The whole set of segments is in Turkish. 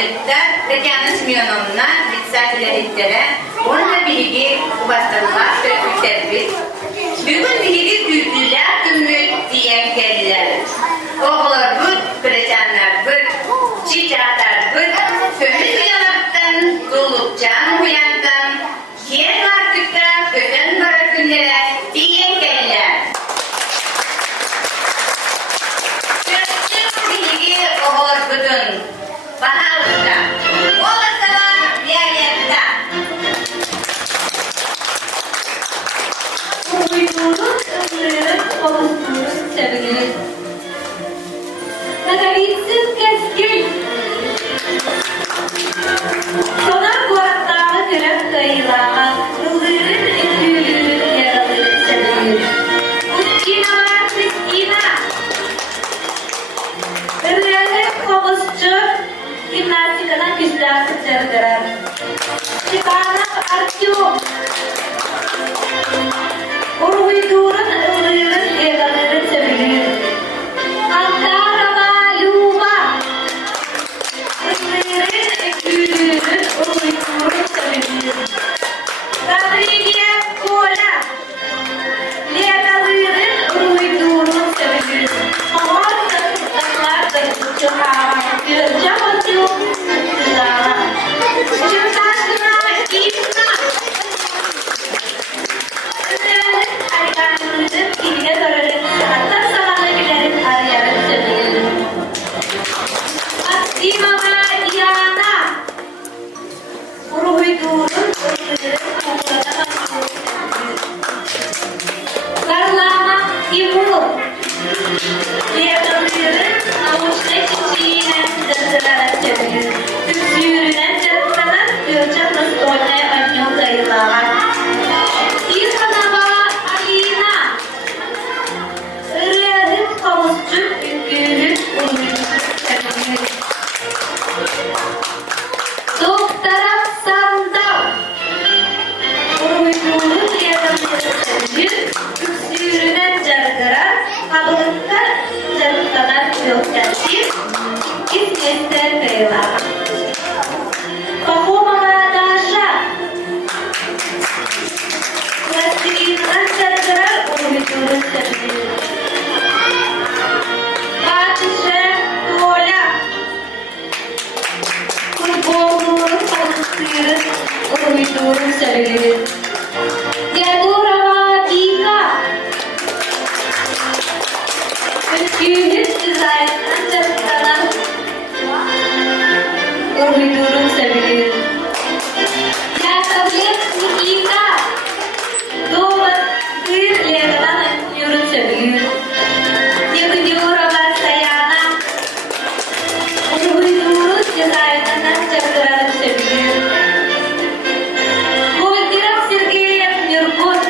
Kavletta Tatjana Semyonovna председателя Onunla birlikte bastırılmaz sözlüklerimiz. Bugün birlikte büyüklüler tümlük diyen geldiler. Oğullar bu, kreçanlar bu, çiçekler bu, kömür uyanaktan, dolukcan uyandan, yer artıkta, öten var günlere diyen geldiler. Sözlük birlikte oğullar bütün, bahalıkta, olasana yerlerde. Uyduğunuz ömrünün oluştuğunu seviniriz. Nagavitsiz keskin. Sona kuattağı kırık kayılağı, yıldırın ekülünün yaraları seviniriz. Utkina var Kristina. Irriyalik kovuzcu, gimnastikadan güçler kıçırdırar. Çıkarnak Artyom. Uyduğunun ıldırın yaraları seviniriz. Antarama Luba. Irriyalik ekülünün uyduğunu seviniriz. Kadriye Kola. Ledaların uyduğunu seviniriz. Hamar takımlar da çıkar. Göreceğim atıyor. Çıktaşına İmna. Irriyalik ayganımızın diline kararın. Hatta zamanla giderin arayarak seviniriz. Akdimama Diana. Uyduğunun ıldırın kumlarına Karlama Timur. Ledaların avuçta çiçeğine dırdırarak seviniriz. Tüksüyürünen cırtlanan göreceğim nasıl oynaya anyon kayılalar. Bir kanava Alina. Irriyalik kavuzcu ülkülük uyuşuk seviniriz. Doktora Sandal. Uyduğunun yaraları sevinir. Tüksüyürünen cargırar. Kabılıkta carıklanan yoktaşır. İsmester kayılar. Pahomava Daşa. Plastiğinden cargırar. Uyduğunun sevinir. Fatişe Kola. Futbolun konuştuğunun uyduğunun sevinir. Yadurava Dika. Ülkülük dizaynından cargılanan uyduğunun sevinir. Yakablet Nikita. Doğadır leğenen anlıyorun sevinir. Yakıdyorava Sayana. Uyduğunun dizaynından cargılanan sevinir. Voldirov Sergeyev Nurgul.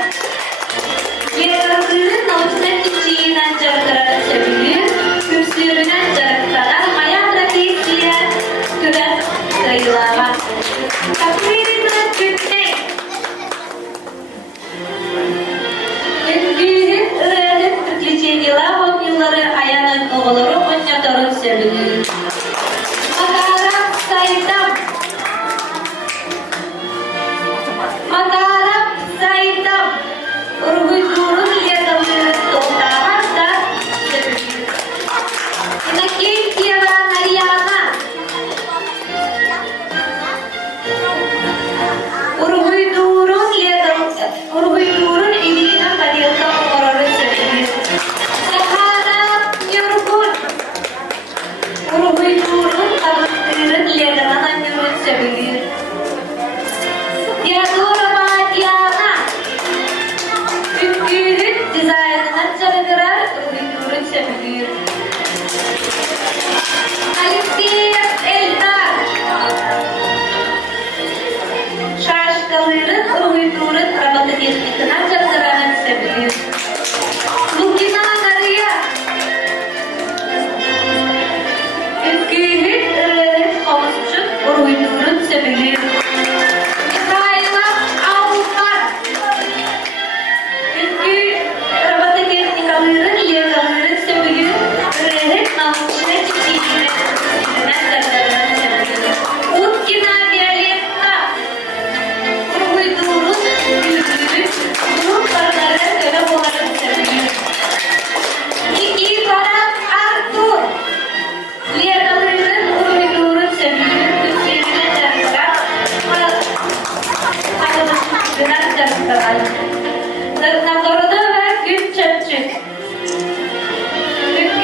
Leğenlerin nausuna çiçeğinden cargılanan sevinir. Kürsürünen cargılanan Mayan Radisiye güven kayılamak. Takvirinden tütmek. Ülkülük ırriyalik Türkçe'yle 10 yılları ayanın oğulları oynatırın sevinir. Makaram Saydam. Makaram Saydam. Uyduğunun leğenlerin toprağına da sevinir. Inakentiyeva Nariyana. Uyduğunun evine kadıyılda oğulları sevinir. Sahara Nurgul. Uyduğunun kabıktırın leğenen annemin sevinir. Yadurava Diana. Ülkülük dizaynından cargırar. Uyduğunun sevinir. Alexeyev Eldar. Şaşkaların uyduğunun kravatı teknikinden cargıranan sevinir. Lukina Nariya. Ülkülük ırriyalik kavuzcu uyduğunun sevinir. İbrahima Avukar. Ülkü kravatı teknikaların leğenlerin sevinir. Irriyalik namusuna çiçeğine cargıranan sevinir. var. Tırnakları da ver gün çöpçük.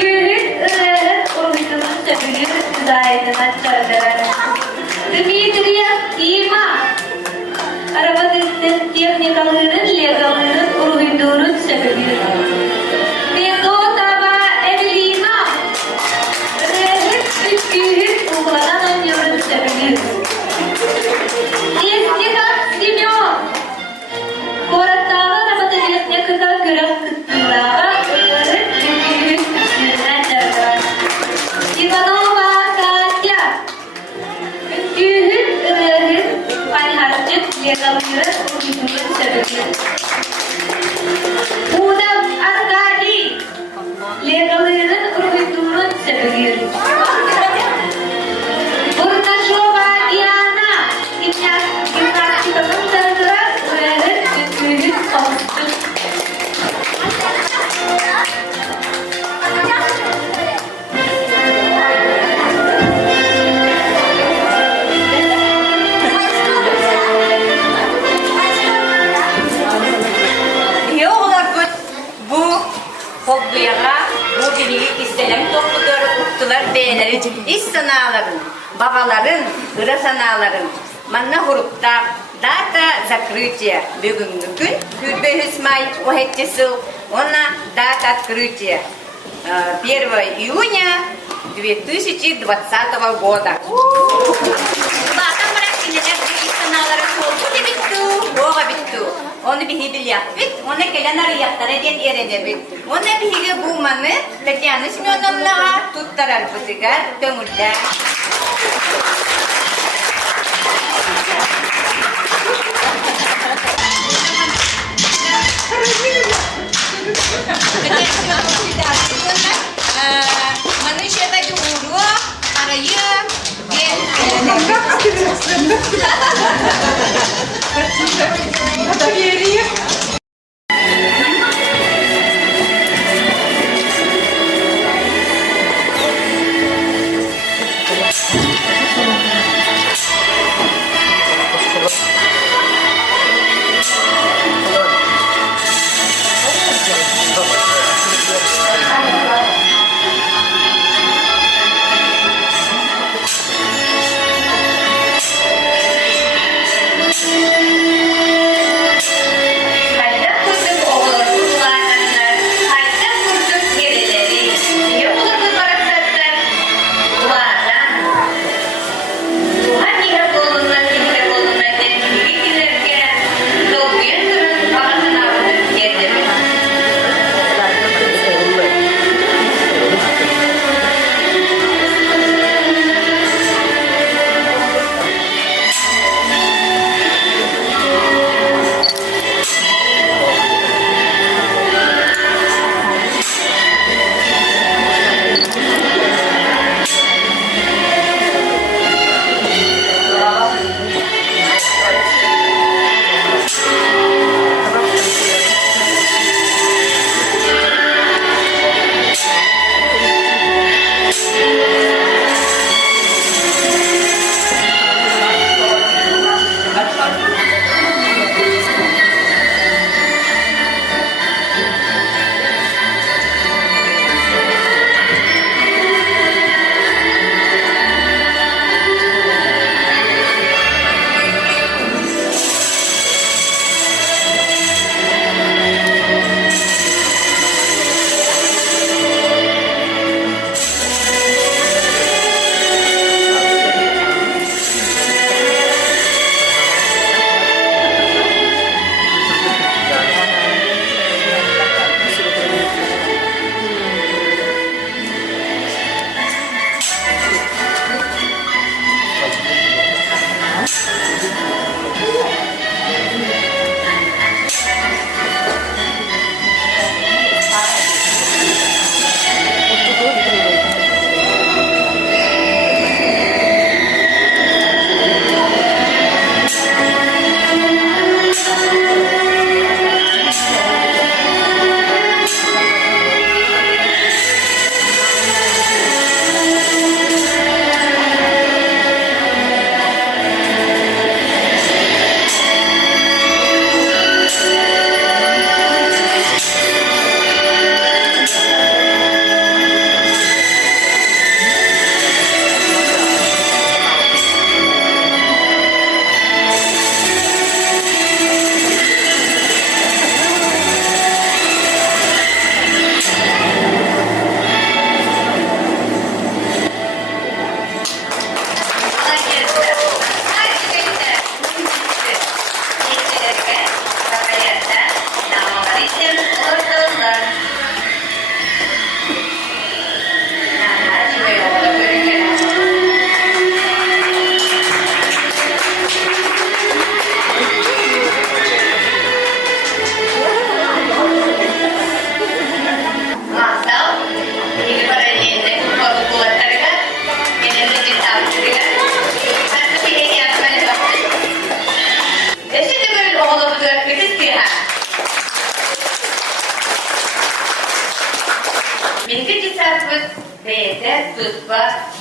Gülük ırık uyduğunu söylüyor güzaydın açarlar. Dimitriya Dima. Araba teknikalarının legalının uyduğunu söylüyor. Medotava Evelina. Rehip gülük uygulanan oynuyorunu söylüyor. Eskida Simeon. Korattağı araba teknikada göre kıttılağa ırık gülük üstünden çarpar. Ivanova Katya. Gülük ırık paylaşıp legalının uyduğunu söylüyor. Udam Arkadi. Legalının uyduğunu söylüyor. Burnaşova Diana. Gimnastika'nın tanıdıran ırık gülük olsun. İyi oğlar bu hobbiyaga bu bilgi istelem topluları uktular beyleri iş sanaların, babaların, ıra sanaların manna hurukta data закрытия бүгүнкү күн Хүрбөйүс май 17 она дата открытия 1 июня 2020 года. Батам бирәкинеләр истаналары солку дебитту, ога битту. Onu bihi bil yaptık, ona gelen arıyaktara den eredebit. Ona bihi bu manı Tatyana Semyonovnaga tuttarar bitigar döngülde. Manusia tadi uru, araya,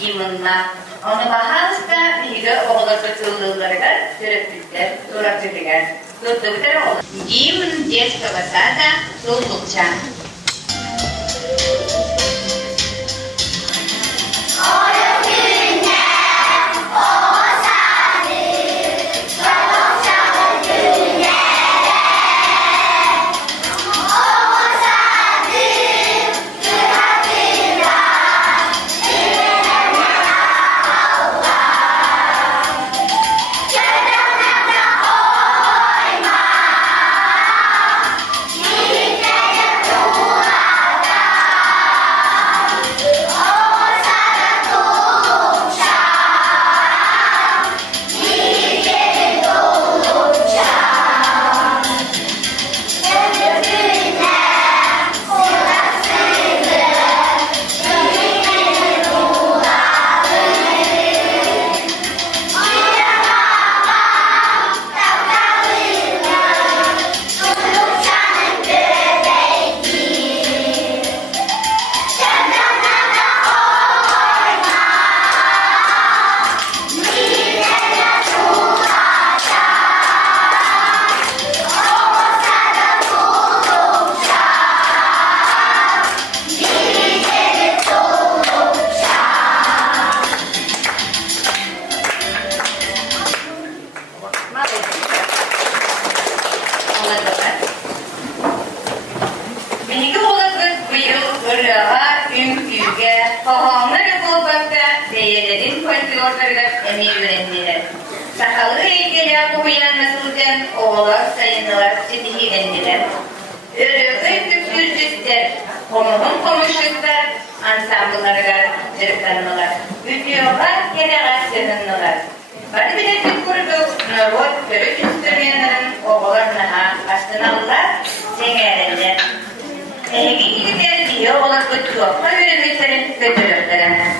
Giyimunda. Onu baharızda bilgi oğla katıldıklarına görüntüler, durakçılıklar. Tuttukları olur. Giyimin детского сада Сулмукча. Bilgi olasılık bu yıl ırığa, ünküge, pahamları bulmakta değerlerin folklorlarıyla emeği öğrendiler. Sahalı heykeli okuyan nasılken oğullar, sayınlar, sidihilendiler. Örüğün küksürcüsler, komuşluklar, ansambıllarlar, zırhlanmalar, ünlüyorlar, generasyonlar. Bari bilezik kurduk, nörvot, körük instrümanların oğullarına astınalılar, sengerenler. İngilizler diyor, olan kötü yokla yönetimlerin kötülüklerine.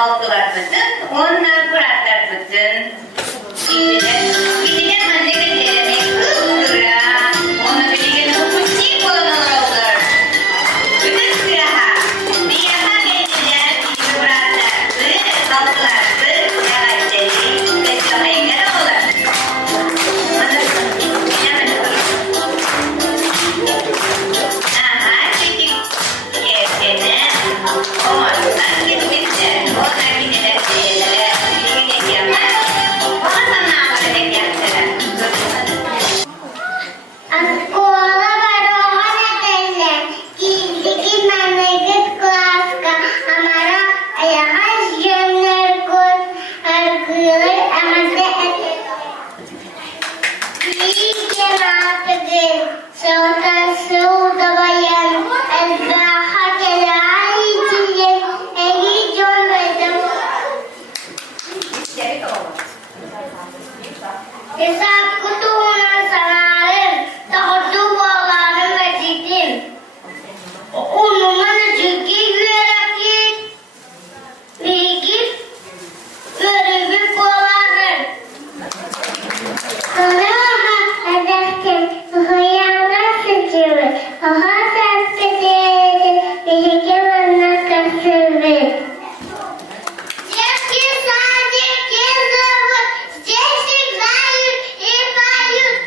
halkılar bütün, onlar kuratlar bütün. Gidilen memleketlerine kıvıra, onu bilgen hukuki kullanılır olur. Bütün sıraha, bir yaka geldiler, bir kuratlar, halkılar, yağışları ve sahayları olur. Aha, çekik yerine, omuzdan gitmişler, onlar gidiler şeylere, bilgilik yapar, ona sana amadelik yaptılar. Sekolah barohan telle, gizli memleket klaska, amara ayahas jönler kot, arkılı amade İyi natıgın, soğutan soğuda bayan, elbaha kelâhi cilin, eli cönmedim. Hesap kutuğuna sanarım, tahtı bağlarım ve ciddim. Onunla çünkü güverekit, bilgi, görevi bağlarım. Kalaha ederken, hıyana sıçımı, aha sesleri, bilgilerine kasırım. Здесь садики зовут, здесь играют и поют,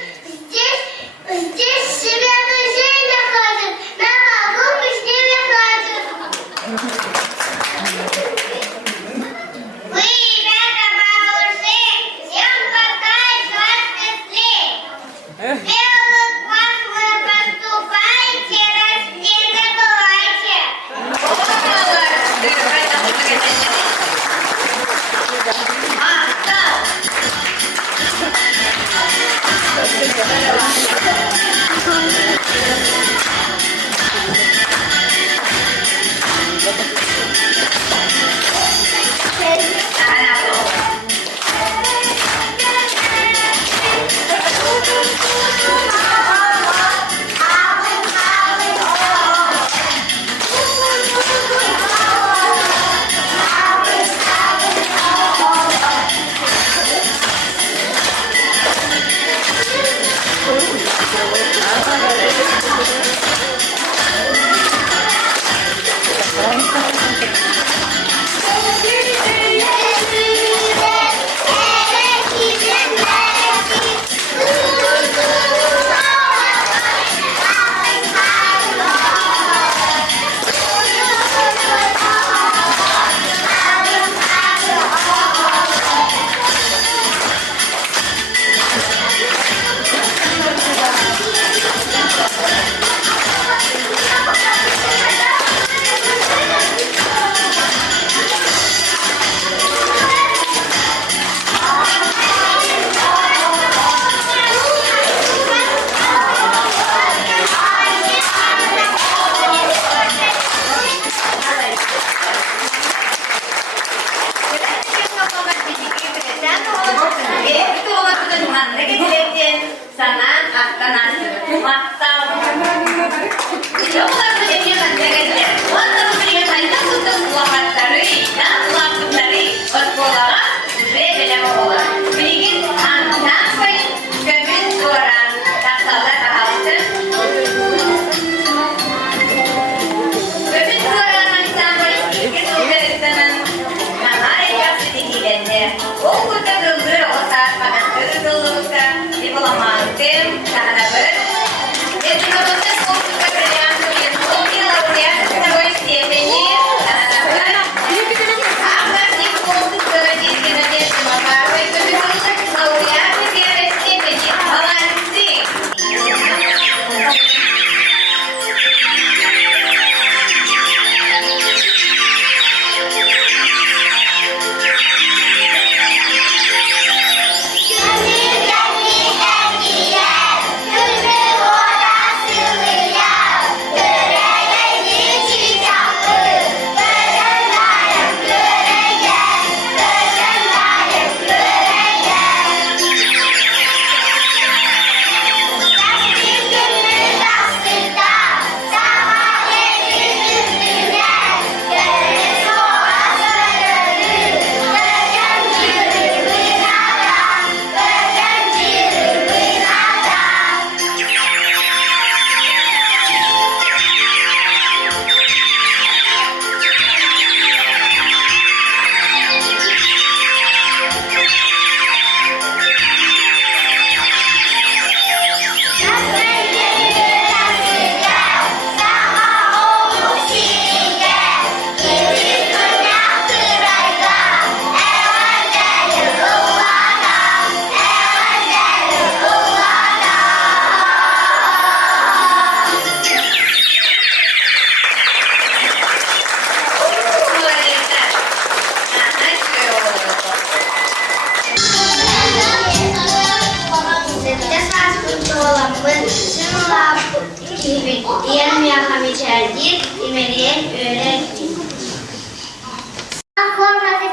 здесь себе друзья ходят, на прогулку с ними ходят. Вы, ребята, малыши, всем хватает вас быстрее. Первый класс вы поступаете, расти забывайте.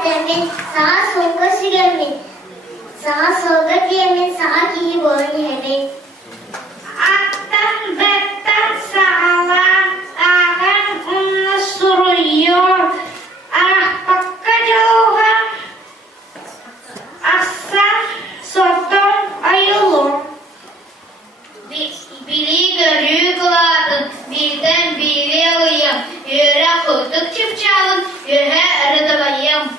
темин, саға солға сүгемін. Саға солға деймін, саға кейі болын емін. Аттан бәттан сағалам, ағын ұнны сұруйым, ағпаққа жалған, ақсан сотон айылым. Били görü kıladım, birden biri uyum, yöre kıldık çıpçalım, yöre arıdabayım.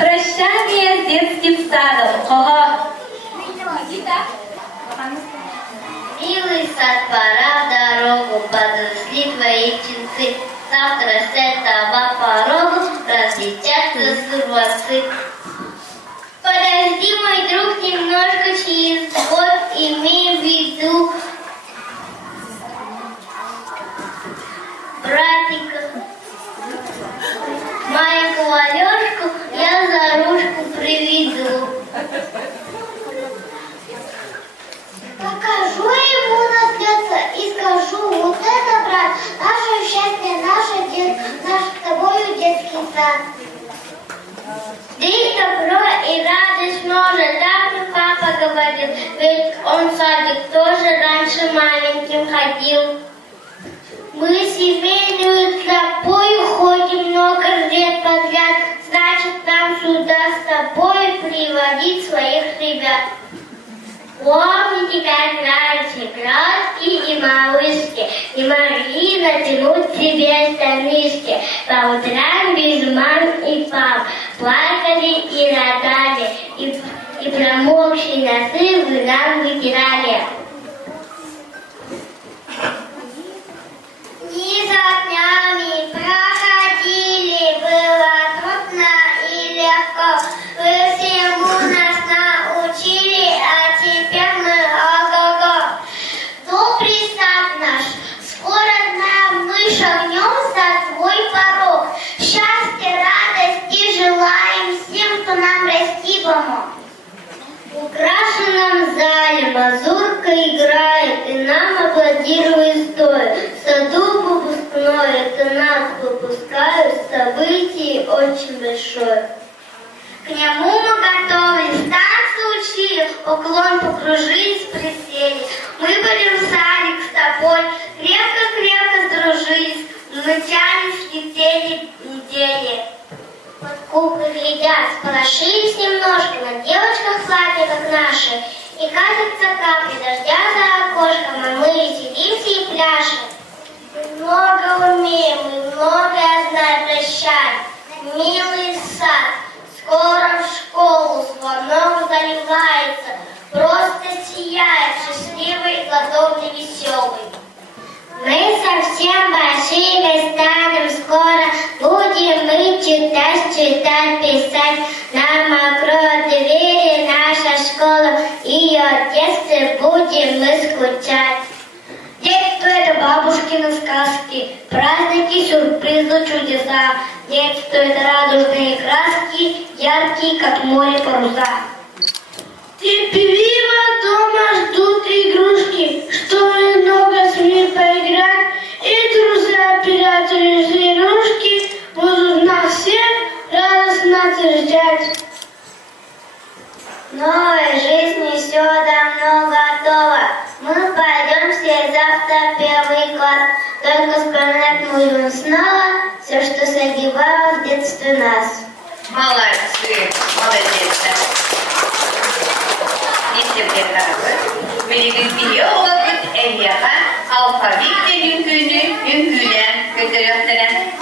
Прощание с детским садом. Ого. Милый сад, пора в дорогу, подросли твои птенцы. Завтра с этого порогу разлетятся сорванцы. Подожди, мой друг, немножко через год, имей в виду братика. Маленького Алёшку я за ручку приведу. Покажу ему на детство и скажу: вот это, брат, наше счастье, наш с тобою детский сад. Здесь добро и радость много, так мне папа говорил, ведь он в садик тоже раньше маленьким ходил. Мы семейную тропою ходим много лет подряд, значит, нам сюда с тобой приводить своих ребят. Помните, как раньше крошки и малышки не могли натянуть себе штанишки, по утрам без мам и пап плакали и рыдали, и промокшие носы вы нам вытирали. Дни за днями проходили, было трудно и легко. Вы всему нас научили, а теперь мы ого-го. Добрый сад наш, скоро мы шагнем за твой порог. Счастья, радости желаем всем, кто нам расти помог. В украшенном зале мазурка играет, и нам аплодирует стоя. В саду выпускной, это нас выпускают, событие очень большое. К нему мы готовились, танцы учили, поклон покружились, присели. Мы были в садик с тобой, крепко-крепко сдружились, мчались, летели недели. Под куклы глядят, сполошились немножко, на девочках платья, как наши, и катятся капли дождя за окошком, а мы веселимся и пляшем. Мы много умеем, мы многое знаем, прощай, милый сад, скоро в школу звонок заливается, просто сияет, счастливый, задорный, веселый. Мы совсем большими станем скоро, будем мы читать, писать. Нам откроют двери наша школа, и о детстве будем мы скучать. Детство — это бабушкины сказки, праздники, сюрпризы, чудеса. Детство — это радужные краски, яркие, как море, паруса. Терпеливо дома ждут игрушки, чтобы много с ними поиграть. И друзья, приятели, зверушки будут нас всех радостно встречать. Новой жизни все давно готово. Мы пойдем все завтра в первый класс. Только вспоминать будем снова все, что согибало в детстве нас. Молодцы, молодец. Neyse Birgit biliyor vakit Evya'ya alfabik benim günü üngülen götürüyorlar.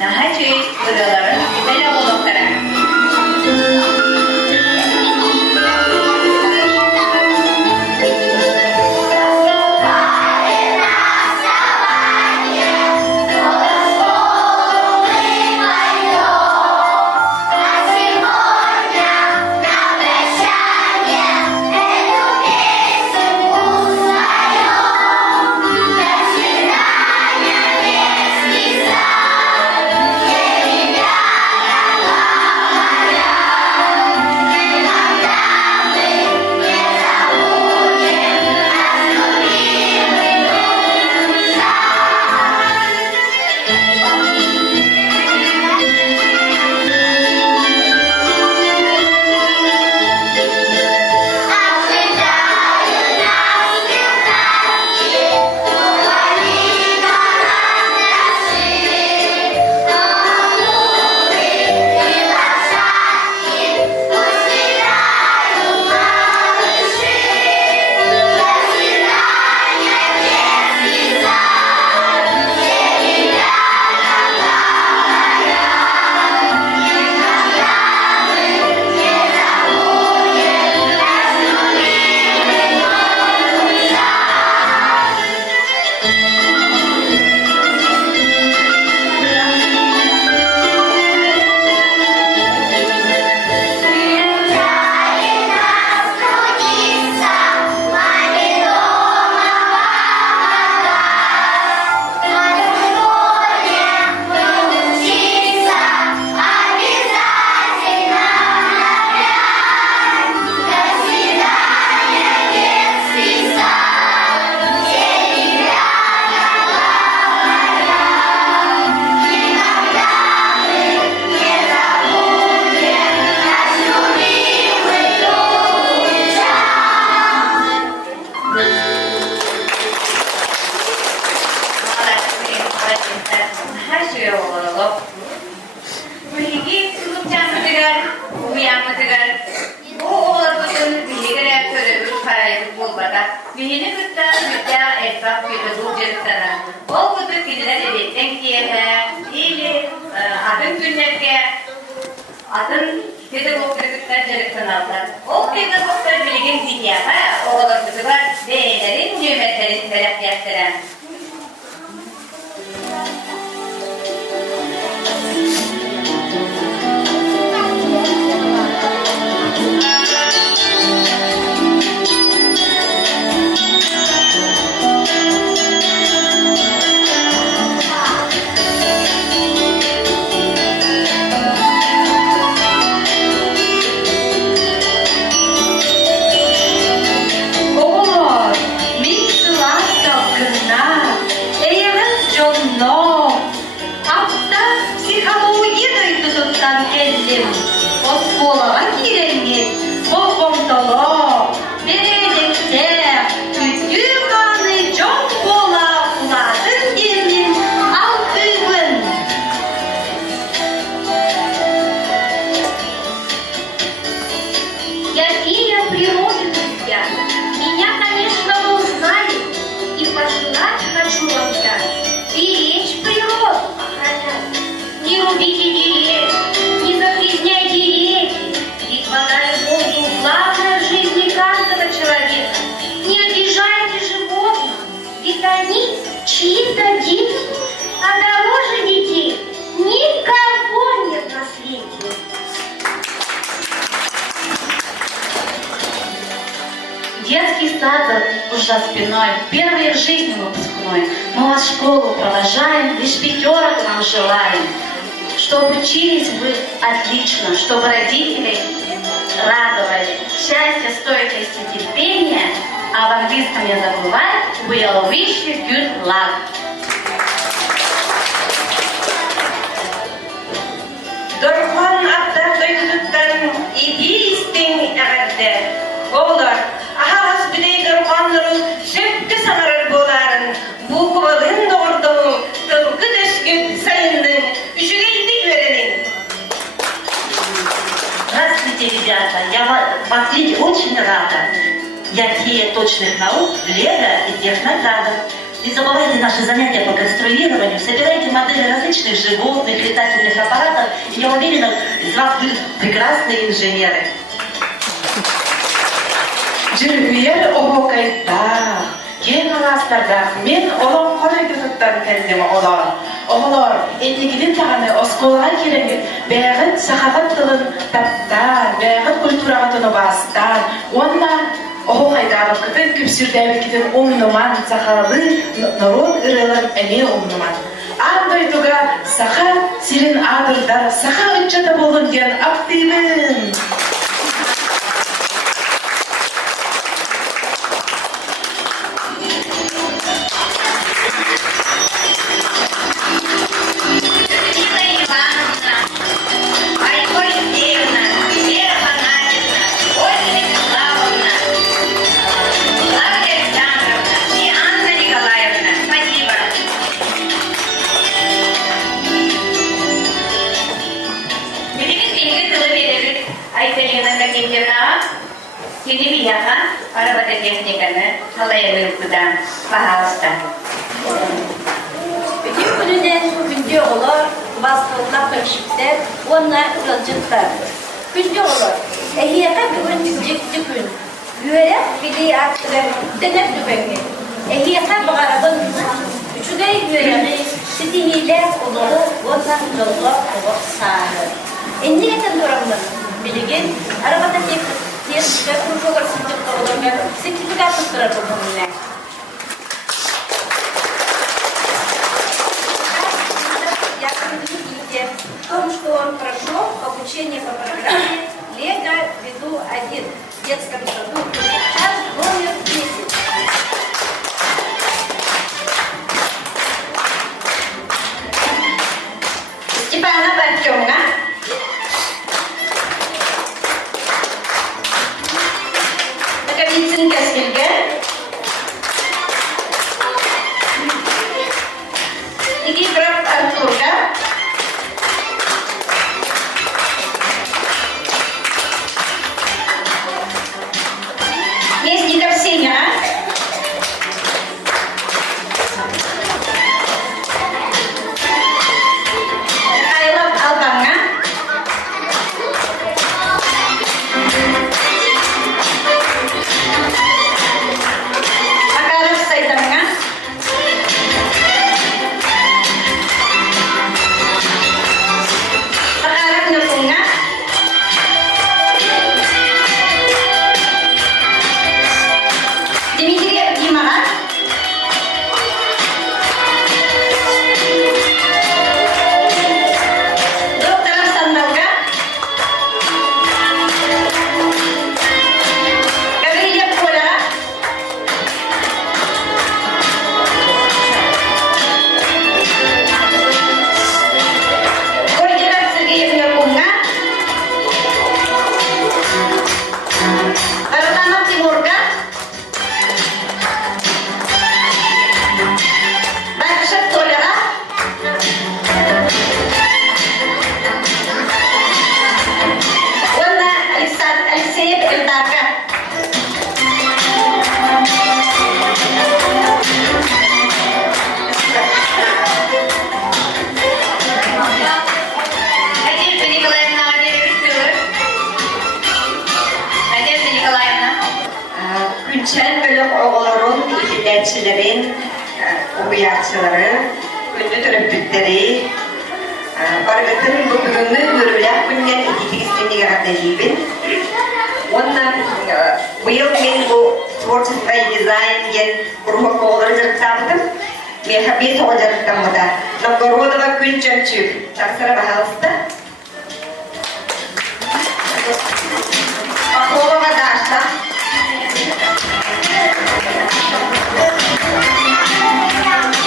Daha çeşit buraların böyle bulundurur. атын педагогтар жарыктан алды. Ол педагогтар билген зияга оголордуга бээлерин, нөмертерин талап яктырам. Осколова киреңет, бокомтоло, бередекте, күтүганы жон бола уладын дернин алтыгын. Какие природы, друзья, меня, конечно, вы узнали, и пожелать хочу вам так, беречь природу, охранять, не рубите деревья, не загрязняйте реки, ведь вода и воздух – главное в жизни каждого человека. Не обижайте животных, ведь они чьи-то дети, а дороже детей никого нет на свете. Детский сад уже за спиной, первый в жизни выпускной. Мы вас в школу провожаем, лишь пятерок вам желаем. Чтобы учились вы отлично, чтобы родителей радовали. Счастья, стойкости, терпения, а в английском не забывать. We'll wish you good luck. Дорхан аттар дойдуттан идистин әгәрдә. Олар, ахагас бидей дорханлары сөпті санарар боларын. Бу кубалын doğurdum, тылгы дөскіп сайындың, үшігейдік веренің. Здравствуйте, ребята! Я вас видеть очень рада. Я фея точных наук, Лего и техноградов. Не забывайте наши занятия по конструированию, собирайте модели различных животных, летательных аппаратов, и я уверена, из вас будут прекрасные инженеры. Жүргүйер оғайда, кен аластарда, мен олам қалайдығыттан кәлдім олар. Оғылар, ендегіден тағаны осқолға керемет, бәғіт сақағат тылын таптан, бәғіт культурағатыны бастан, онна оғайдағы күтін күпсірдәві кетен оңныман, сақалы народ ұрылын әне оңныман. Андойдуға сақа сирен адырдар, сақа үтчата болын ген аптимін. Bütün gününden günde olur, bastırılmak ölçükler, onlar yolculuklar. Günde olur. Ehiyaka bugün ciddi gün. Güverek bili arttırır, denep dübeni. Ehiyaka bağırabın, üçüge güverek, sidiniyle olur, ondan yollar olur sağır. Niyeten duramlar. Bilgin, arabada tek çıkar, kurşoğlar sıcakta olur, sertifikat tutturar bununla. В том, что он прошел обучение по программе Лего Веду-1 в детском саду, час номер 10. Степана Артемовна. Наконец-то Гасвильга. Никифоров Артурга. Местников Сеня. Айлов Албанга. Türkleri. Bargatın bu bugünü görülen günden ikincisinden yaratı gibi. Ondan bu yıl men bu tворчество и дизайн gen kurmak oğulları jarıktamadım. Men bir toğa jarıktamadı. Novgorodova gün çömçük. Taksara bahalısında. Akova Dasha.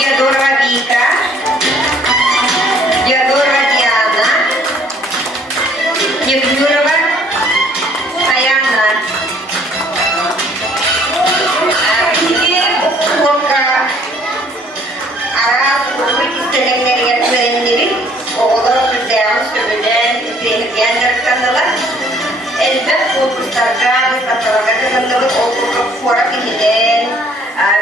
Yadorova Vika. Yadorova Diana. Yevgurova Sayana. Ini Boka Arab Kurbi isteyenleri yapılanları oğulları Türklerin sürülen isteyen yarıktandılar. Elbet konkurslarga, spektakllarga kazandığı okulda fuara gidilen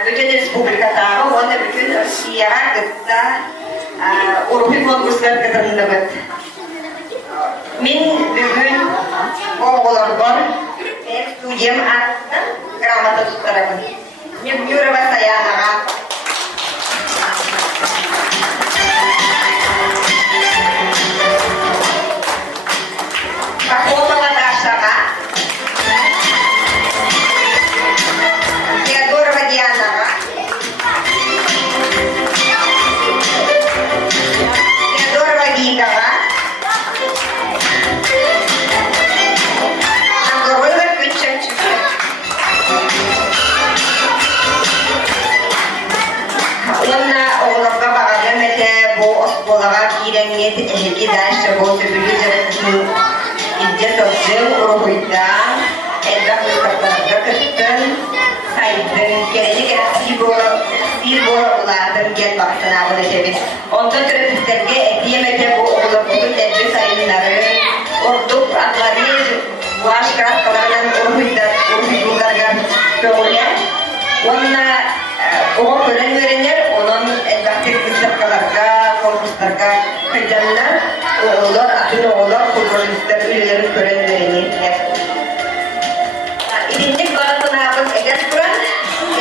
bütün respublikaдағы, оны bütün Rusiyaga gitsa urug'y konkurslar kazandığı. Men bugün oğullardan studiyam attı, gramata tutarım. Yevgurova Sayanaga. Pakova Dashaga. Yadorova Dianaga. Yadorova Vikaga. Novgorodova gün çömçük. Ona oğullarga bağlı mete bu oskolaga kireniyet ehli daşta bu sübülü jarıtısının İddet olsun uruğuyda elbette kaplarga kıttın saydın gelecek bir boğa uladın gel baksana bu da şebit. Ondan trafiklerge etiyemete bu oğullar bugün tedbir sayınları orduk atları vaş kratkalarından uruğuydularga böyle. Onunla oğa gören görenler onun elbette kısırkalarga, konkurslarga kıydanlar oğullar, atın oğullar, futbolistler, ülelerin görenlerini İdinlik baratınağımız eger kuran,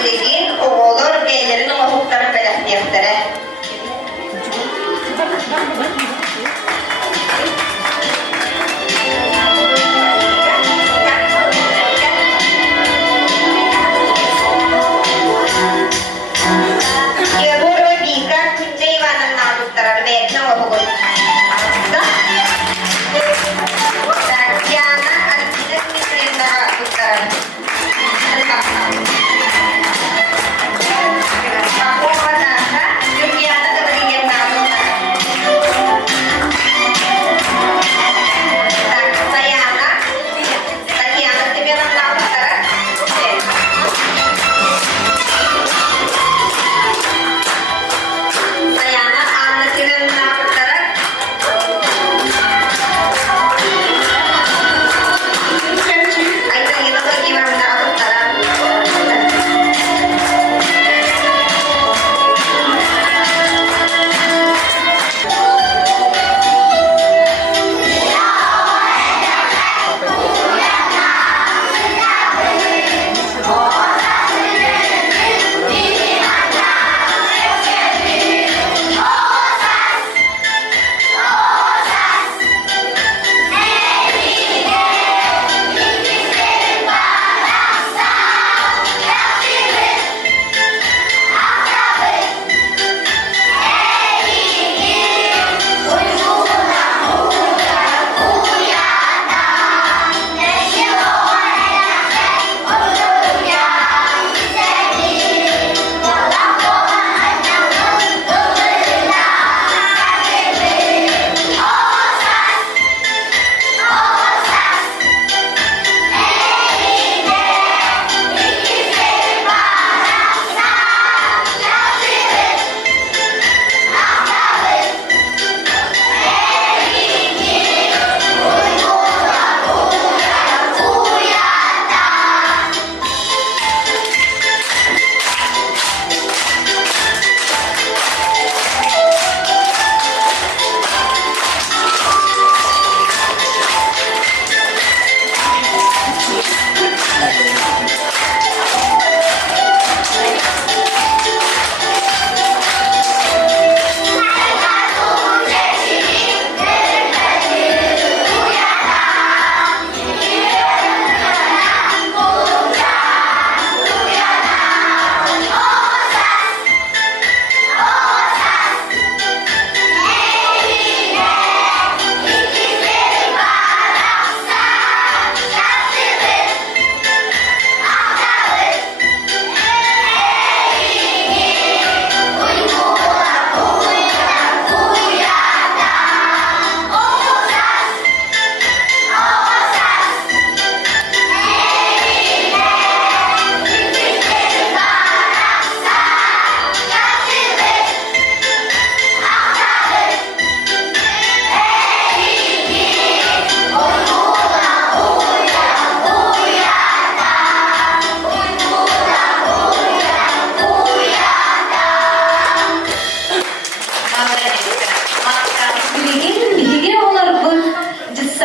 ilegin oğullar beylerin o hukukları belirtmeyektere. Yadorova Vika, Kunde Ivan'ın namlusları ve etna o hukuk.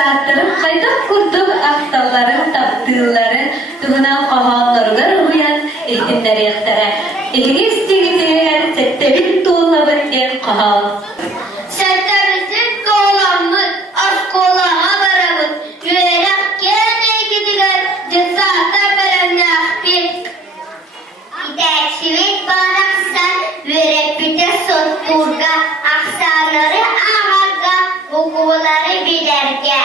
Zatların kaydak kurduk aksalların taptığların tığına kahanlarına ruhuyan ehtimleri yaktara. Ehli istigitler settevit tuğlabın der kahan. Sertemizin kolamız, az kolağa varamız. Yürek gelmeye gidiler, cesata kalemler bir. Giderçivik baraksan, yürek bite sotturga. Aksanları ağarga, vukuları bilerge.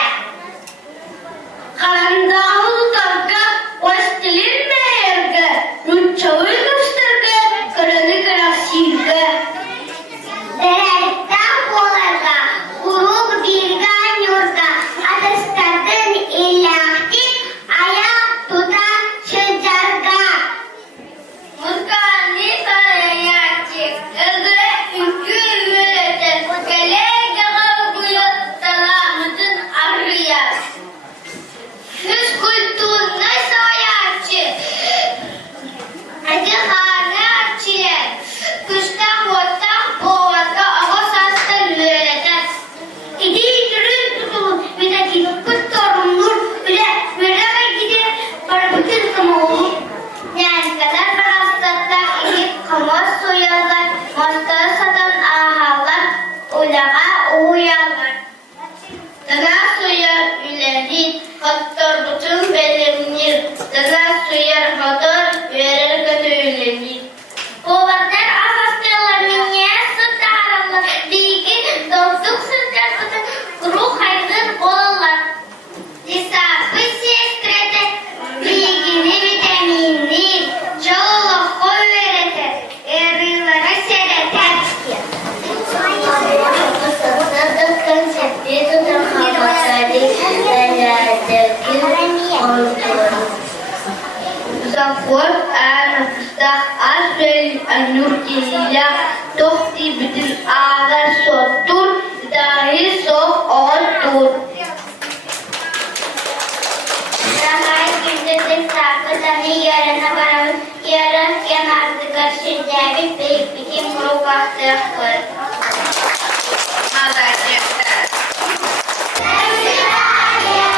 Karandağı targa, hoştilin meğerge. Rüççağı gösterge, kırını kırasirge. Derelekten kolarga, kuruk dirgan yurga, adastadın illahti, ayak tutan şecarga. Muskani sarayacı, özre ülkü yürete, kelege kalbuyu salamıdın arıya. Yüz kultuğuna sayacı, acı hane açıya, kıştan boğazdan boğazda ağız hasta yürete. İdi yürün tutulun, bir dakika kuttorumdur, üre gidip barbutun kama olur. Yani kadar parasatlar edip kama soyarlar, mastarı satan ahallar, ulağa uyarlar. Dana suyar üleri, hatta bütün belimdir. Dana suyar hadar, verir götürülenir. Boğazlar ahastılar, niye sıtarlar, digi dostuk sıcak sıcak, kuru hayır boğalar. Disapı sestrete, bilgini vitaminli, çoğu koy verete, erilere sereter. Zafot anıfta asrel anurtiyle tohti bütün ağır sottur, dahi soğuk otur. Ramay gündüzün sakı dahi yarına varamız, yarın yanardı karşı cevip büyük bikim kuru baktık var. До свидания.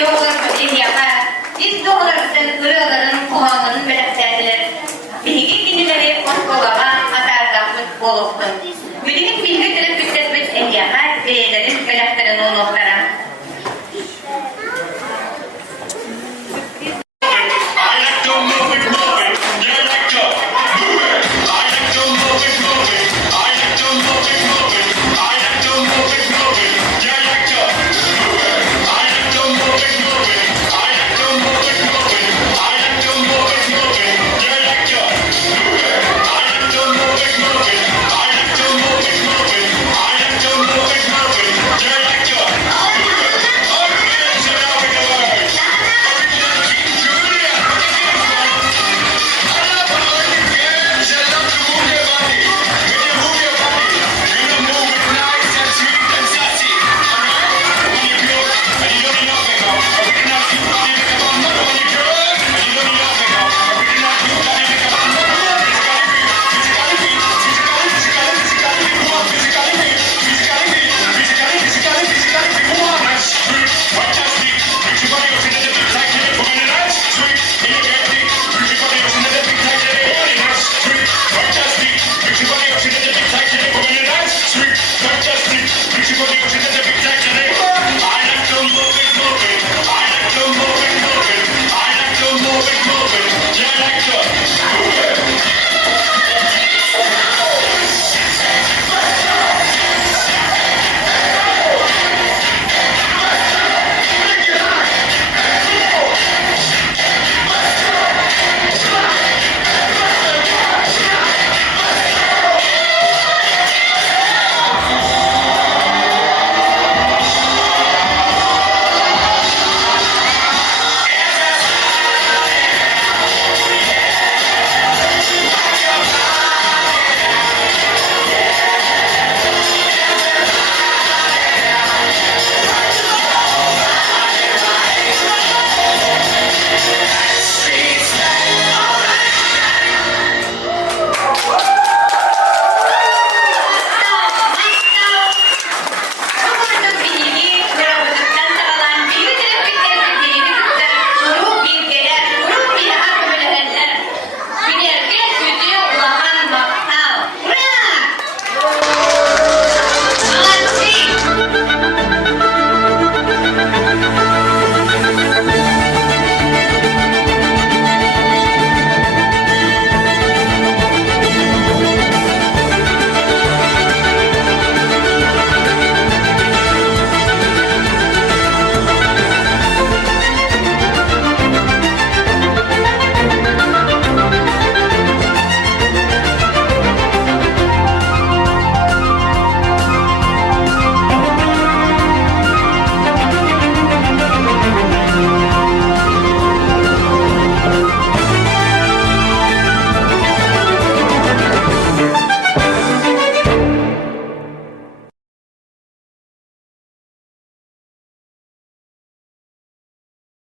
yoğlarımız ehliyaka, biz doğrularımızın ırıların, kuhanların belirtlerdiler. Bilgi günleri oskolağa atardanlık oluktu. Bilginin bilgi tırıp bütletmez ehliyaka, bireylerin belirtlerin olukları.